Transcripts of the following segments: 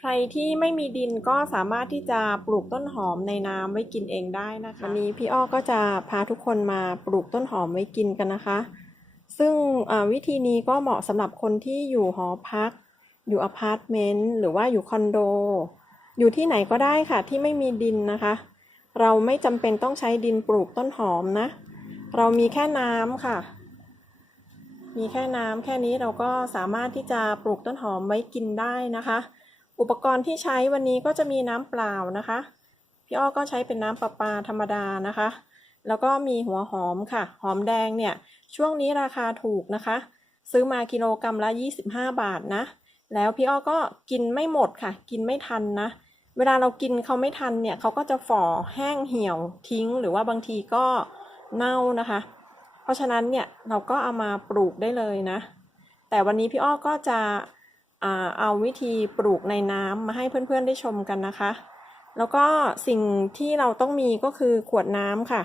ใครที่ไม่มีดินก็สามารถที่จะปลูกต้นหอมในน้ำไว้กินเองได้นะคะวันนี้พี่อ้อก็จะพาทุกคนมาปลูกต้นหอมไว้กินกันนะคะ ซึ่งวิธีนี้ก็เหมาะสำหรับคนที่อยู่หอพัก อยู่อพาร์ตเมนต์หรือว่าอยู่คอนโด อยู่ที่ไหนก็ได้ค่ะที่ไม่มีดินนะคะ เราไม่จำเป็นต้องใช้ดินปลูกต้นหอมนะ เรามีแค่น้ำค่ะ มีแค่น้ำแค่นี้เราก็สามารถที่จะปลูกต้นหอมไว้กินได้นะคะ อุปกรณ์ที่ใช้วันนี้ก็จะมีน้ำเปล่านะคะ พี่อ้อก็ใช้เป็นน้ำประปาธรรมดานะคะ แล้วก็มีหัวหอมค่ะ หอมแดงเนี่ย ช่วงนี้ราคาถูกนะคะ ซื้อมากิโลกรัมละ 25 บาทนะ แล้วพี่อ้อก็กินไม่หมดค่ะ กินไม่ทันนะ เวลาเรากินเขาไม่ทันเนี่ยเขาก็จะฝ่อแห้งเหี่ยวทิ้ง หรือว่าบางทีก็เน่านะคะ เพราะฉะนั้นเนี่ยเราก็เอามาปลูกได้เลยนะ แต่วันนี้พี่อ้อก็จะ เอาวิธีปลูกในน้ำมาให้เพื่อนๆได้ชมกันนะคะ แล้วก็สิ่งที่เราต้องมีก็คือขวดน้ำค่ะ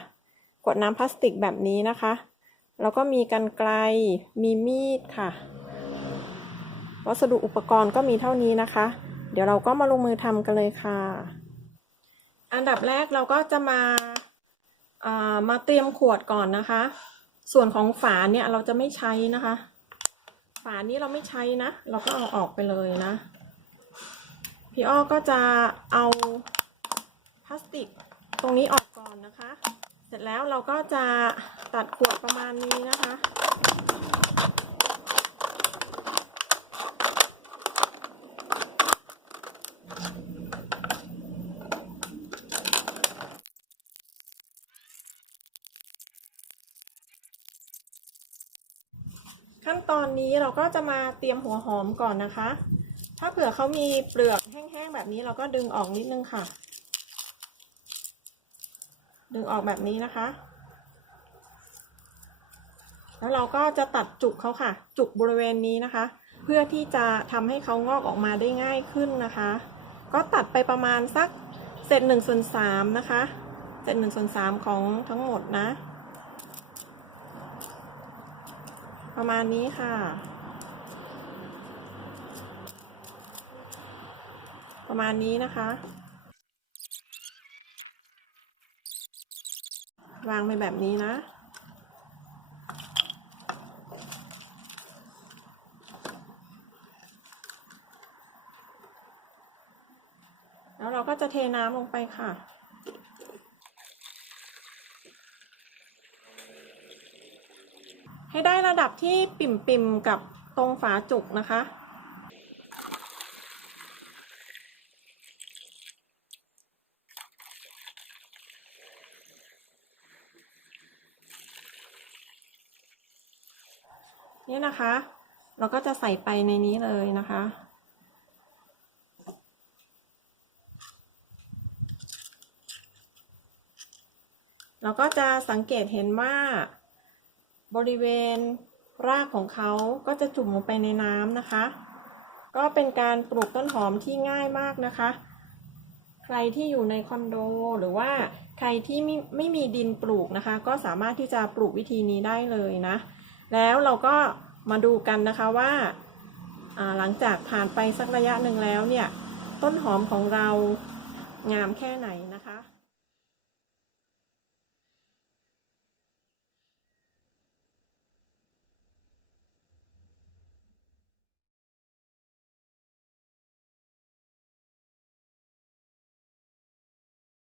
ขวดน้ำพลาสติกแบบนี้นะคะ แล้วก็มีกันไกลมีมีดค่ะ วัสดุอุปกรณ์ก็มีเท่านี้นะคะ เดี๋ยวเราก็มาลงมือทำกันเลยค่ะ อันดับแรกเราก็จะมาามาเตรียมขวดก่อนนะคะ ส่วนของฝาเนี่ยเราจะไม่ใช้นะคะ ฝานี้เราไม่ใช้นะ เราก็เอาออกไปเลยนะ พี่อ้อก็จะเอาพลาสติกตรงนี้ออกก่อนนะคะ เสร็จแล้วเราก็จะตัดขวดประมาณนี้นะคะ ขั้นตอนนี้เราก็จะมาเตรียมหัวหอมก่อนนะคะ ถ้าเผื่อเขามีเปลือกแห้งๆแบบนี้เราก็ดึงออกนิดนึงค่ะ ดึงออกแบบนี้นะคะ แล้วเราก็จะตัดจุกเขาค่ะ จุกบริเวณนี้นะคะ เพื่อที่จะทำให้เขางอกออกมาได้ง่ายขึ้นนะคะ ก็ตัดไปประมาณสักเศษหนึ่งส่วนสามนะคะ เศษหนึ่งส่วนสามของทั้งหมดนะ ประมาณนี้ค่ะ ประมาณนี้นะคะ วางไปแบบนี้นะ แล้วเราก็จะเทน้ำลงไปค่ะ ให้ได้ระดับที่ปิ่มๆกับตรงฝาจุกนะคะ นี่นะคะ เราก็จะใส่ไปในนี้เลยนะคะเราก็จะสังเกตเห็นว่า บริเวณรากของเขาก็จะจุ่มลงไปในน้ำนะคะ ก็เป็นการปลูกต้นหอมที่ง่ายมากนะคะ ใครที่อยู่ในคอนโดหรือว่าใครที่ไม่ไม่มีดินปลูกนะคะ ก็สามารถที่จะปลูกวิธีนี้ได้เลยนะ แล้วเราก็มาดูกันนะคะว่าาหลังจากผ่านไปสักระยะหนึ่งแล้วเนี่ย ต้นหอมของเรางามแค่ไหนนะคะ